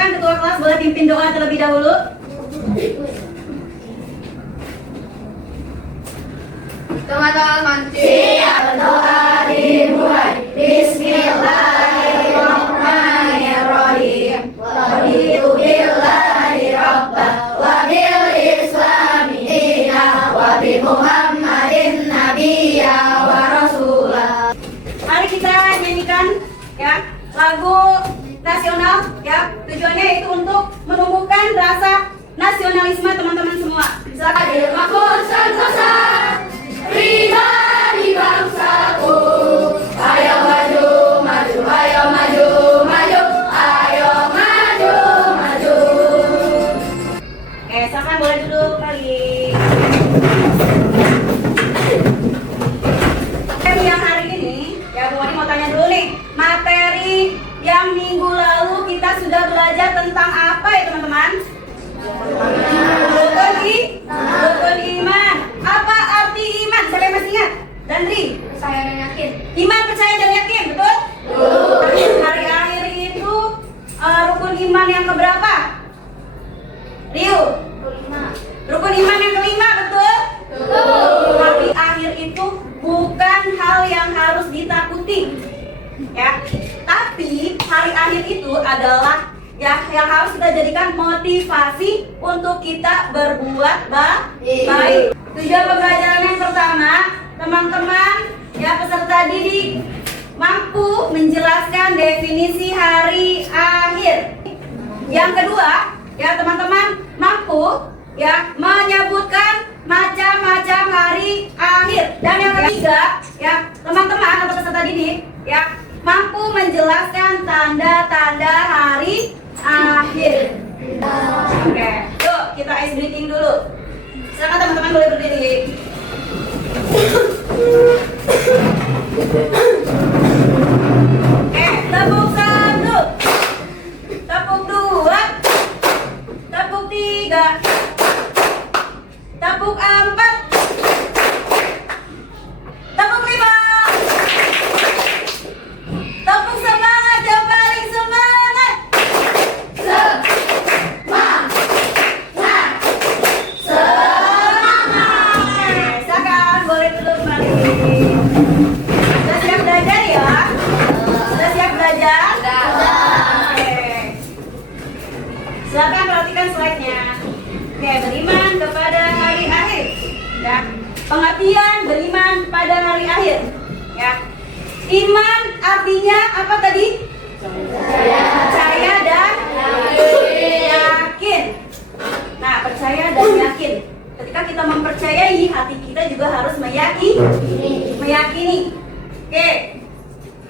Silakan ketua kelas boleh pimpin doa terlebih dahulu. Teman-teman, siap berdoa dimulai. Bismillahirrahmanirrahim. Raditu billahi rabbah wa bil islami dina wa bi Muhammadin nabiyya wa rasulah. Mari kita nyanyikan ya lagu nasional ya. Tujuannya itu untuk menumbuhkan rasa nasionalisme teman-teman semua. Silakan. Hadir Sentosa, pribadi bangsaku. Ayo maju, maju, ayo maju, maju, ayo maju, maju. Silakan boleh duduk kali. Materi yang hari ini, ya Bu Moni mau tanya dulu nih. Materi yang minggu lalu kita sudah belajar tentang apa ya teman-teman? Rukun iman. Apa arti iman? Siapa yang masih ingat? Dandri? Percaya dan yakin. Iman, percaya dan yakin, betul? Hari akhir itu rukun iman yang keberapa? Rio? Rukun iman yang kelima, betul? Hari akhir itu bukan hal yang harus ditakuti, ya. Tapi hari akhir itu adalah ya yang harus kita jadikan motivasi untuk kita berbuat baik. Tujuan pembelajaran yang pertama, teman-teman ya peserta didik mampu menjelaskan definisi hari akhir. Yang kedua, ya teman-teman mampu ya menyebutkan macam-macam hari akhir. Dan yang ketiga, ya teman-teman atau peserta didik ya mampu menjelaskan tanda-tanda hari akhir. Oke, yuk kita ice breathing dulu. Silakan teman-teman boleh berdiri. Tepuk 1, tepuk 2, tepuk 3, tepuk 4, tepuk 5. Tepuk semangat yang paling semangat. Silakan boleh duduk kembali. Sudah siap belajar ya? Sudah siap belajar? Oke. Silakan perhatikan slide-nya. Oke, beriman kepada hari akhir. Ya. Pengertian beriman pada hari akhir. Ya. Iman artinya apa tadi? Percaya dan yakin. Nah, percaya dan yakin. Ketika kita mempercayai, hati kita juga harus meyakini. Oke.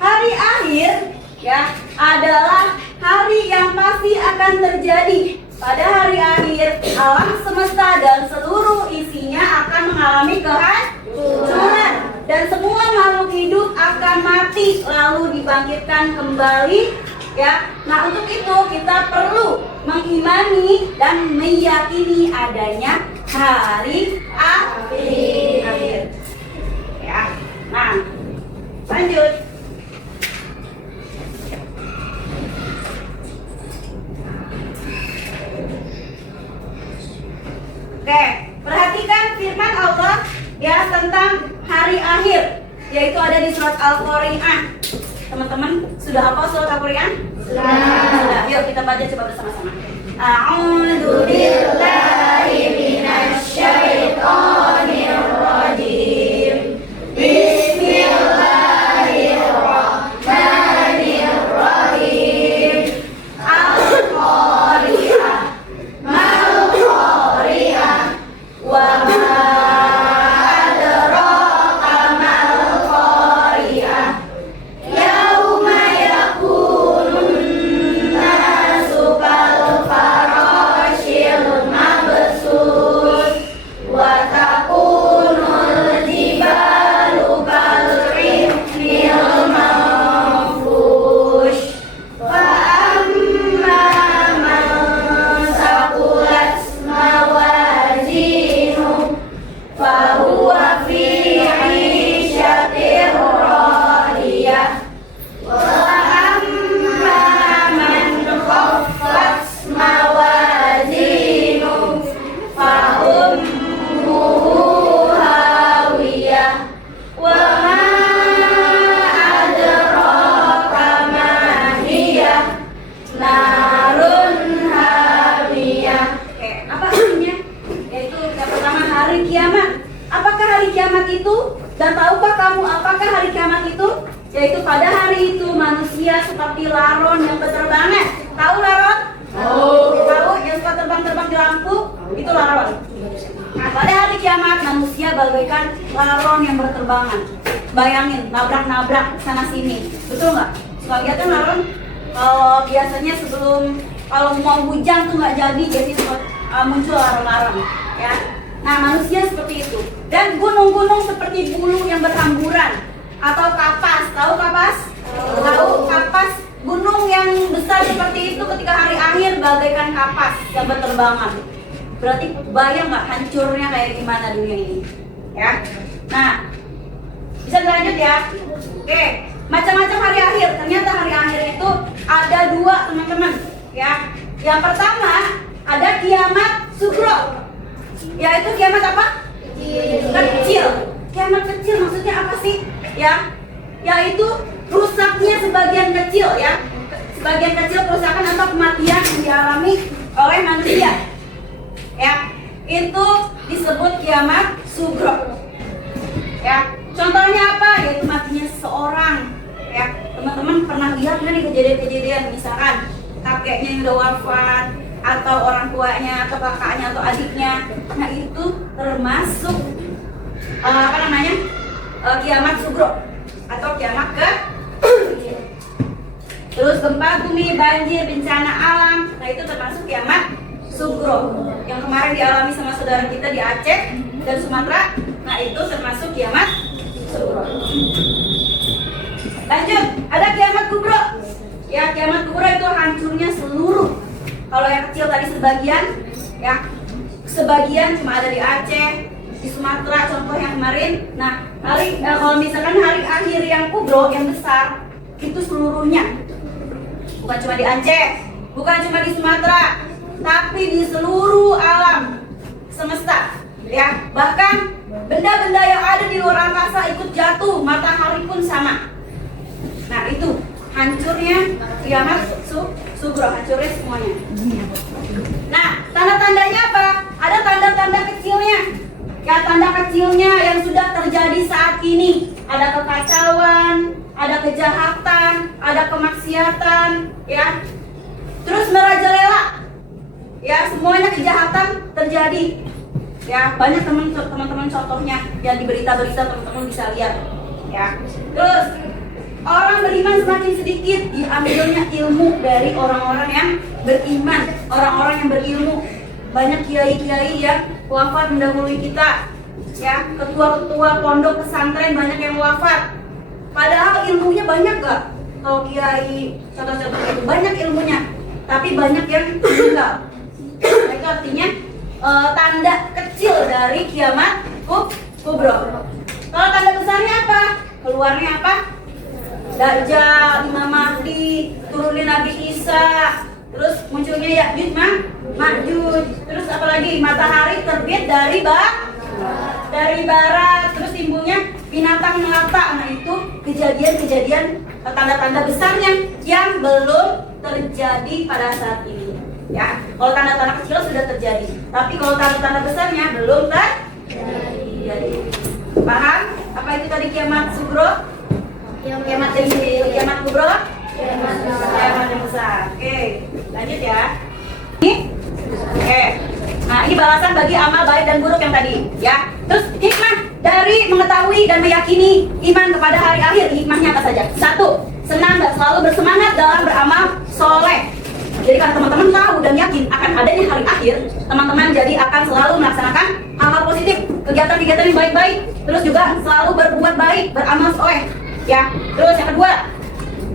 Hari akhir ya adalah hari yang pasti akan terjadi. Pada hari akhir, alam semesta dan seluruh isinya akan mengalami kehancuran. Dan semua makhluk hidup akan mati lalu dibangkitkan kembali ya. Nah untuk itu kita perlu mengimani dan meyakini adanya hari akhir ya. Nah lanjut. Oke, perhatikan firman Allah ya tentang hari akhir, yaitu ada di surat Al-Qur'an. Teman-teman sudah hafal surat Al-Qur'an? Sudah. Yuk kita baca coba bersama-sama. A'udzu billahi minasy syaithanir rajim. Bismillahirrahmanirrahim. Al-Qari'ah mal-Qari'ah wa ma itu? Dan tahukah kamu apakah hari kiamat itu? Yaitu pada hari itu manusia seperti laron yang berterbangan. Tahu laron? Tahu yang suka terbang-terbang di lampu? Itu laron. Nah, pada hari kiamat manusia bagaikan laron yang berterbangan. Bayangin, nabrak-nabrak sana sini. Betul nggak? Suka lihat kan laron? Kalau biasanya kalau mau hujan tuh nggak jadi muncul laron-laron, ya. Nah, manusia seperti itu. Dan gunung-gunung seperti bulu yang berhamburan atau kapas. Tahu kapas? Tahu kapas? Gunung yang besar seperti itu ketika hari akhir bagaikan kapas yang berterbangan. Berarti bayang nggak hancurnya kayak gimana dunia ini, ya? Nah, bisa dilanjut ya? Oke, macam-macam hari akhir. Ternyata hari akhir itu ada dua, teman-teman, ya. Yang pertama ada kiamat sugro, yaitu kiamat apa? Kecil. Kiamat kecil maksudnya apa sih? Ya, yaitu rusaknya sebagian kecil, ya. Sebagian kecil kerusakan atau kematian yang dialami oleh manusia. Ya, itu disebut kiamat sugro. Ya, contohnya apa? Yaitu matinya seseorang. Ya, teman-teman pernah lihat nggak nih kejadian-kejadian misalkan kakeknya yang udah wafat, atau orang tuanya, atau kakaknya, atau adiknya. Nah, itu termasuk kiamat sugro atau kiamat kecil. Terus gempa bumi, banjir, bencana alam. Nah, itu termasuk kiamat sugro yang kemarin dialami sama saudara kita di Aceh dan Sumatera. Nah, itu termasuk kiamat sugro. Lanjut, ada kiamat kubro. Ya, kiamat kubro itu hancurnya seluruh. Kalau yang kecil tadi sebagian, ya, sebagian cuma ada di Aceh, di Sumatera contoh yang kemarin. Nah, kalau misalkan hari akhir yang kubro, yang besar, itu seluruhnya. Bukan cuma di Aceh, bukan cuma di Sumatera, tapi di seluruh alam semesta, ya. Bahkan benda-benda yang ada di luar angkasa ikut jatuh, matahari pun sama. Nah, itu hancurnya kiamat sugro, hancurnya semuanya. Nah, tanda-tandanya apa? Ada tanda-tanda kecilnya. Ya, tanda kecilnya yang sudah terjadi saat ini. Ada kekacauan, ada kejahatan, ada kemaksiatan, ya. Terus merajalela. Ya, semuanya kejahatan terjadi. Ya, banyak teman-teman contohnya yang di berita-berita teman-teman bisa lihat. Ya. Terus orang beriman semakin sedikit, diambilnya ilmu dari orang-orang yang beriman, orang-orang yang berilmu. Banyak kiai-kiai yang wafat mendahului kita, ya. Ketua-ketua pondok pesantren banyak yang wafat. Padahal ilmunya banyak gak? Kalau kiai contoh-contoh itu banyak ilmunya, tapi banyak yang meninggal. Nah, itu artinya tanda kecil dari kiamat kubro. Kalau tanda besarnya apa? Keluarnya apa? Dajjal, Imam Mahdi, turunnya Nabi Isa, terus munculnya Ya'juj Ma'juj, terus apalagi matahari terbit dari barat, terus timbulnya binatang melata. Nah, itu kejadian-kejadian tanda-tanda besarnya yang belum terjadi pada saat ini. Ya, kalau tanda-tanda kecil sudah terjadi, tapi kalau tanda-tanda besarnya belum terjadi. Paham? Apa itu tadi kiamat sugro? Kiamat kecil, kiamat kubro, kiamat yang besar. Oke, lanjut ya. Oke. Nah, ini balasan bagi amal baik dan buruk yang tadi, ya. Terus hikmah dari mengetahui dan meyakini iman kepada hari akhir. Hikmahnya apa saja? 1. Senang dan selalu bersemangat dalam beramal soleh. Jadi kalau teman-teman tahu dan yakin akan adanya hari akhir, teman-teman jadi akan selalu melaksanakan hal-hal positif, kegiatan-kegiatan yang baik-baik, terus juga selalu berbuat baik, beramal soleh. Ya, terus yang kedua,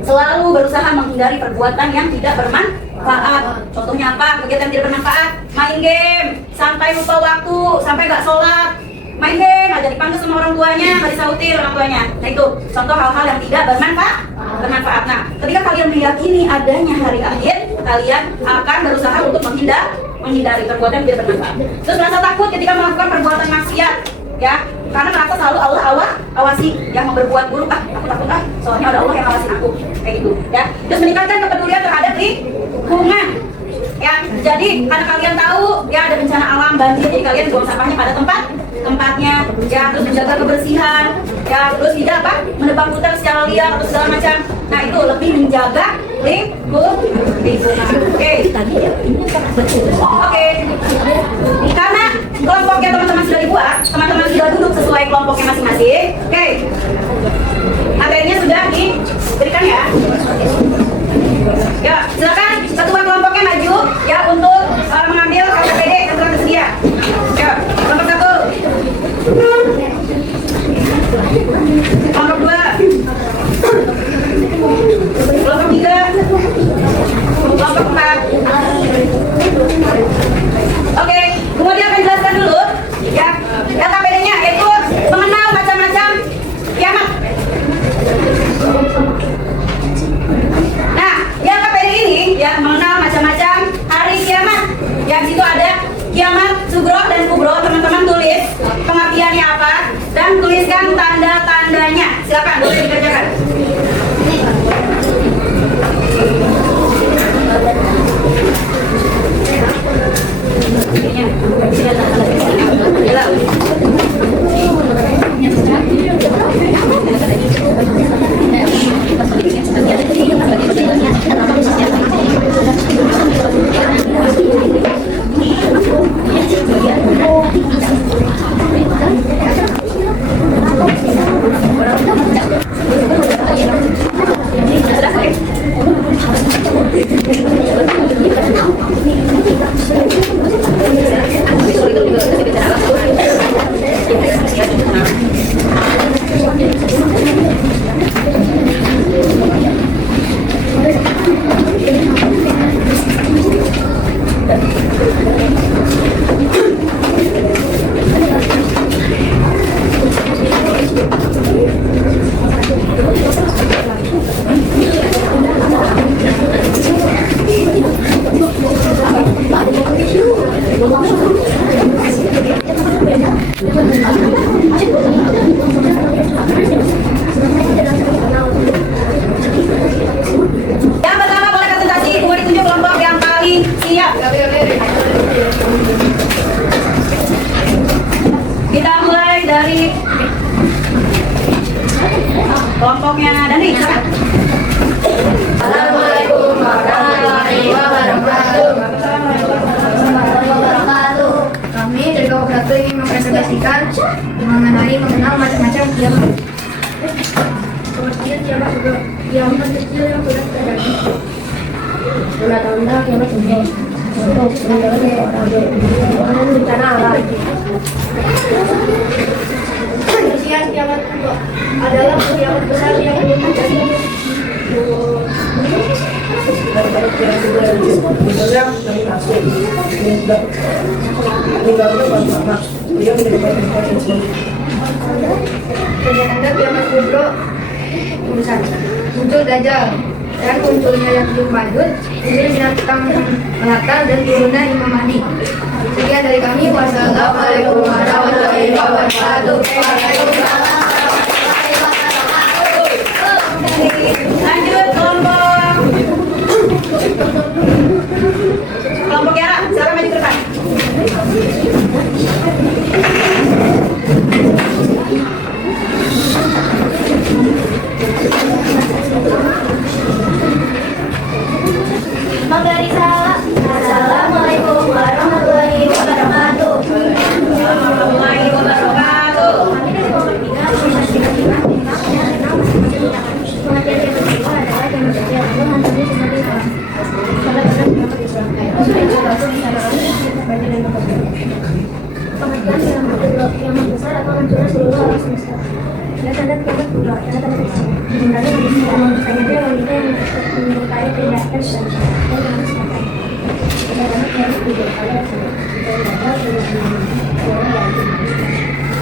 selalu berusaha menghindari perbuatan yang tidak bermanfaat. Contohnya apa? Kegiatan tidak bermanfaat, main game, sampai lupa waktu, sampai gak sholat, main game aja dipanggil sama orang tuanya, gak disautin orang tuanya. Nah, itu contoh hal-hal yang tidak bermanfaat. Nah, ketika kalian meyakini adanya hari akhir, kalian akan berusaha untuk menghindari perbuatan yang tidak bermanfaat. Terus merasa takut ketika melakukan perbuatan maksiat, ya, karena merasa selalu Allah awasi. Yang mau berbuat buruk, aku takut soalnya ada Allah yang awasin aku, kayak gitu, ya. Terus meningkatkan kepedulian terhadap lingkungan, ya. Jadi karena kalian tahu ya ada bencana alam banjir, jadi kalian buang sampahnya pada tempatnya, ya, terus menjaga kebersihan, ya, terus tidak apa menebang hutan secara liar atau segala macam. Nah itu lebih menjaga lingkungan. Oke. Oke. Karena kelompoknya teman-teman sudah dibuat, teman-teman sudah duduk sesuai kelompoknya masing-masing. Oke. Materinya sudah diberikan ya. Ya, silakan ketua kelompoknya maju ya untuk mengambil KPPD yang telah tersedia. Ya, kelompok 1. Kelompok 2. Kelompok 3. Kelompok 4. Oke, kemudian akan jelaskan dulu ya KPPD-nya yaitu mengenal macam-macam kiamat. Nah, yang KPD ini ya mengenal macam-macam hari kiamat. Yang situ ada kiamat sugro dan kubro. Teman-teman tulis pengertiannya apa dan tuliskan tanda-tandanya. Silakan boleh dikerjakan. Yang pertama boleh presentasi, kemudian ditunjuk kelompok yang paling siap. Kita mulai dari kelompoknya Dani. Assalamualaikum warahmatullahi wabarakatuh. Kami dari kelompok 1 ingin mempresentasikan mengenai mengenal macam-macam kiamat. Kemudian kiamat juga kiamat kecil yang sudah terjadi. Tanda-tanda kiamat ini untuk menjalani orang bencana alam. Kemudian kiamat kedua adalah kiamat besar yang belum terjadi. Tanda kiamat kubro besar muncul Dajjal dan munculnya Ya'juj Ma'juj, muncul binatang melata dan turunnya Imam Mahdi. Sekian dari kami. Wassalamualaikum warahmatullahi wabarakatuh. Lanjut kelompok Kiara, silakan maju ke depan. Magari salah. Assalamualaikum warahmatullahi wabarakatuh. Warahmatullahi wabarakatuh. Kami dari kelompok 3 pengajian yang kedua adalah yang menjadi Tuhan tadi sebagai pengertian yang besar atau hancurnya seluruh alam semesta. Dan tanda kiamat kedua adalah tanda kecil. Sebenarnya manusia yang menyukai tidak tersen dan manusia. Tanda kiamat kedua adalah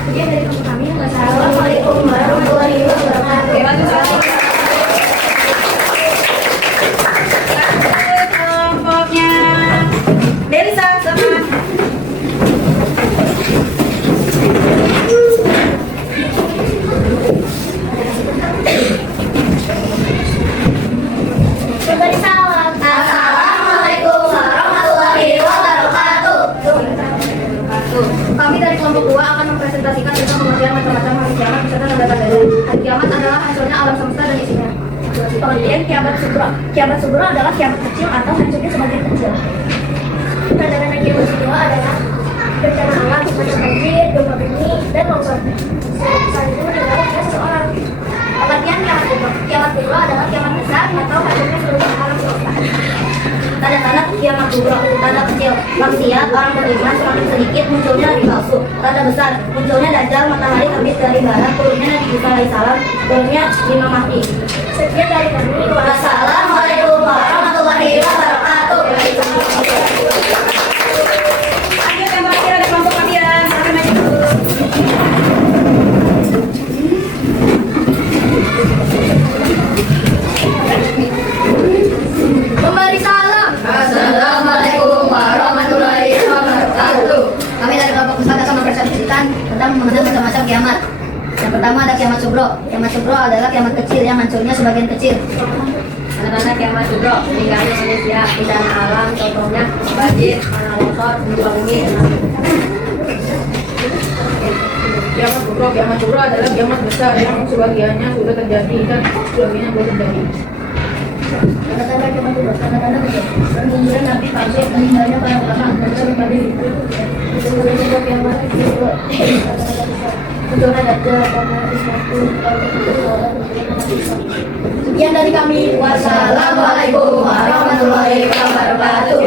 kemudian dari kelompok kami. Wassalamualaikum warahmatullahi wabarakatuh. Kelompoknya Delisa, sama. Beri salam. Assalamualaikum warahmatullahi serta tanda-tandanya. Hari kiamat adalah hancurnya alam semesta dan isinya. Pengertian kiamat subro. Kiamat subro adalah kiamat kecil atau hancurnya sebagian kecil. Tanda-tanda kiamat subro adalah bencana alam seperti banjir, gempa bumi, dan longsor. Saat itu meninggalnya seseorang. Pengertian kiamat subro. Kiamat subro adalah kiamat besar atau hancurnya seluruh alam semesta. Tanda-tanda kiamat kubro, tanda kecil, maksiat, orang beriman semakin sedikit, munculnya nabi palsu. Tanda besar, munculnya dajjal, matahari terbit dari barat, turunnya Nabi Isa alaihissalam, turunnya Imam Mahdi. Sekian dari kami. Wassalamualaikum warahmatullahi wabarakatuh. Lanjut yang terakhir ada kelompok kalian. Sampai maju dulu. Memberi salam. Assalamualaikum warahmatullahi wabarakatuh. Kami dari kelompok Pustaka sama Persatuan tentang mengenal macam-macam kiamat. Yang pertama ada kiamat subro. Kiamat subro adalah kiamat kecil yang hancurnya sebagian kecil. Tanda-tanda kiamat subro, meninggalnya manusia, bencana alam, contohnya banjir, tanah longsor, gempa bumi. Kiamat kubro adalah kiamat besar yang sebagiannya sudah terjadi dan sebagiannya belum terjadi. Tanda-tanda kiamat subro, tanda-tanda kecil. Bermunculan nabi palsu, meninggalnya para ulama, dan berbagai tanda-tanda kiamat subro. Munculnya dajjal, karena sekian dari kami. Wassalamualaikum warahmatullahi wabarakatuh.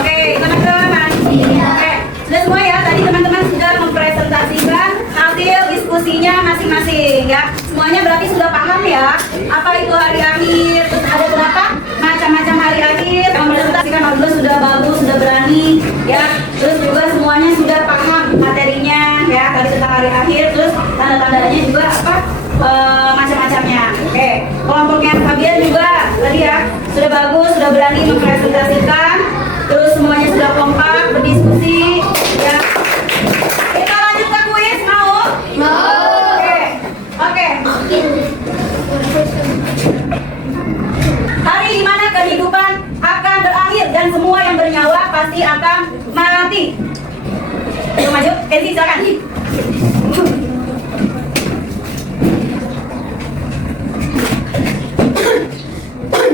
Oke, teman-teman. Oke, sudah semua ya. Tadi teman-teman sudah mempresentasikan hasil diskusinya masing-masing ya. Semuanya berarti sudah paham ya. Apa itu hari akhir? Terus ada berapa macam-macam hari akhir? Yang presentasikan Allah sudah bagus, sudah berani ya. Terus juga semuanya sudah paham materinya ya. Tadi tentang hari akhir. Terus tanda-tandanya juga apa? Macam-macamnya. Oke, kelompoknya Fabian juga tadi ya sudah bagus, sudah berani mempresentasikan. Terus semuanya sudah kompak berdiskusi ya. Kita lanjut ke kuis, mau? Oke. Oke. Hari di mana kehidupan akan berakhir dan semua yang bernyawa pasti akan mati. Ayo maju, Kenzi silakan.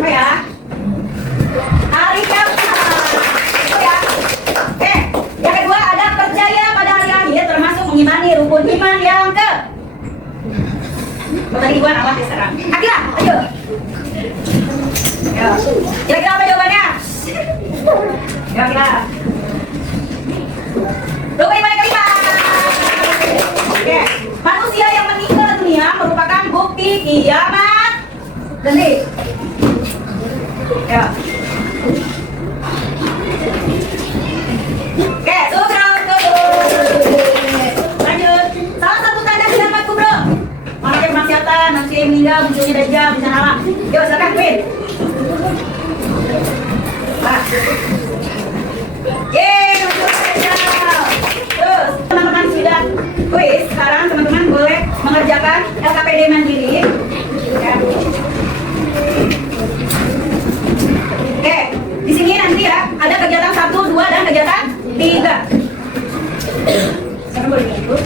Oh ya. Hari kiamat. Oh ya. Oke. Yang kedua ada percaya pada hari akhir termasuk mengimani rukun iman yang ke. Tadi Iwan awas ya sekarang. Akila, ayo. Ya. Kira-kira apa jawabannya? Ya, Akila. Rukun iman yang kelima. Oke. Manusia yang meninggal dunia merupakan bukti kiamat. Nanti. Ya. Oke, scroll terus. Lanjut. Salah satu tanda kiamat kubro. Manusia kemaksiatan, manusia yang meninggal, munculnya dajjal, bencana alam. Yuk, silakan Queen. Yeay, munculnya dajjal. Terus, teman-teman sudah kuis. Sekarang teman-teman boleh mengerjakan LKPD mandiri. Ya. Oke, di sini nanti ya ada kegiatan 1, 2 dan kegiatan 3. Sekarang boleh ikut.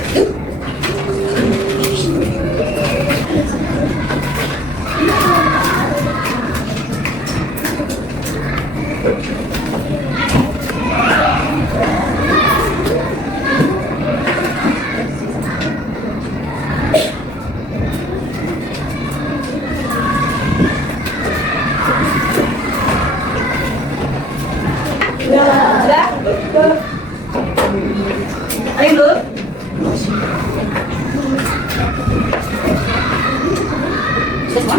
Sudah? Ada yang belum? Sudah semua?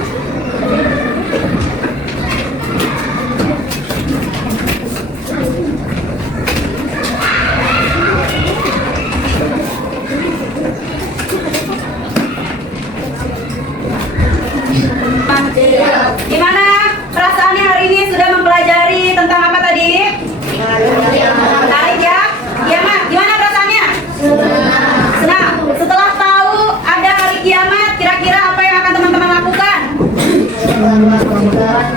Gimana perasaannya hari ini sudah mempelajari tentang apa tadi? Menarik ya? Kiamat, gimana perasaannya? Senang. Setelah tahu ada hari kiamat, kira-kira apa yang akan teman-teman lakukan?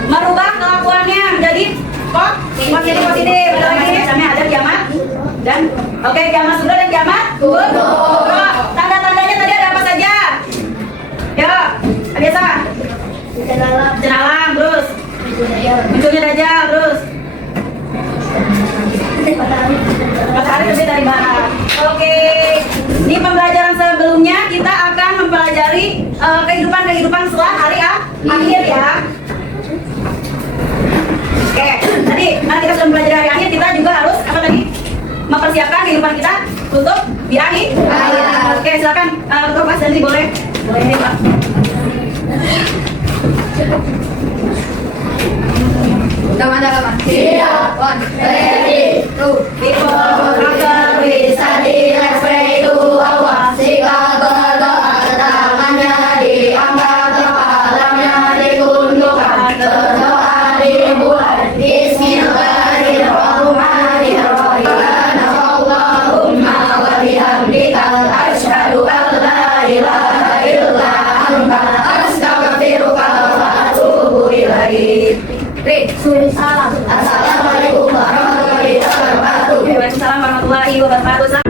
Merubah kelakuannya menjadi positif. Ada lagi, ada kiamat dan Oke, kiamat sudah dan kiamat tutup. Tanda-tandanya tadi ada apa saja? Yuk, biasa. Jenalam, terus munculnya dajjal, terus matahari lebih dari barat. Oke, di pembelajaran sebelumnya kita akan mempelajari kehidupan setelah hari akhir ya. Oke, tadi karena kita sudah mempelajari hari akhir, kita juga harus apa tadi? Mempersiapkan kehidupan kita untuk di akhir. Oke, silakan Dr. Mas Dandri boleh Pak. Sama-sama. Siap. 1, 2, 3. Before After we study, let's pray to Allah. Jika berdoa tangannya diangkat, kepalanya ditundukkan, berdoa dimulai. Bismillahirrahmanirrahim. Allahumma wa bihamdika asyhadu an la ilaha illa anta astaghfiruka wa atubu ilaik. Assalamualaikum warahmatullahi wabarakatuh. Waalaikumsalam warahmatullahi wabarakatuh.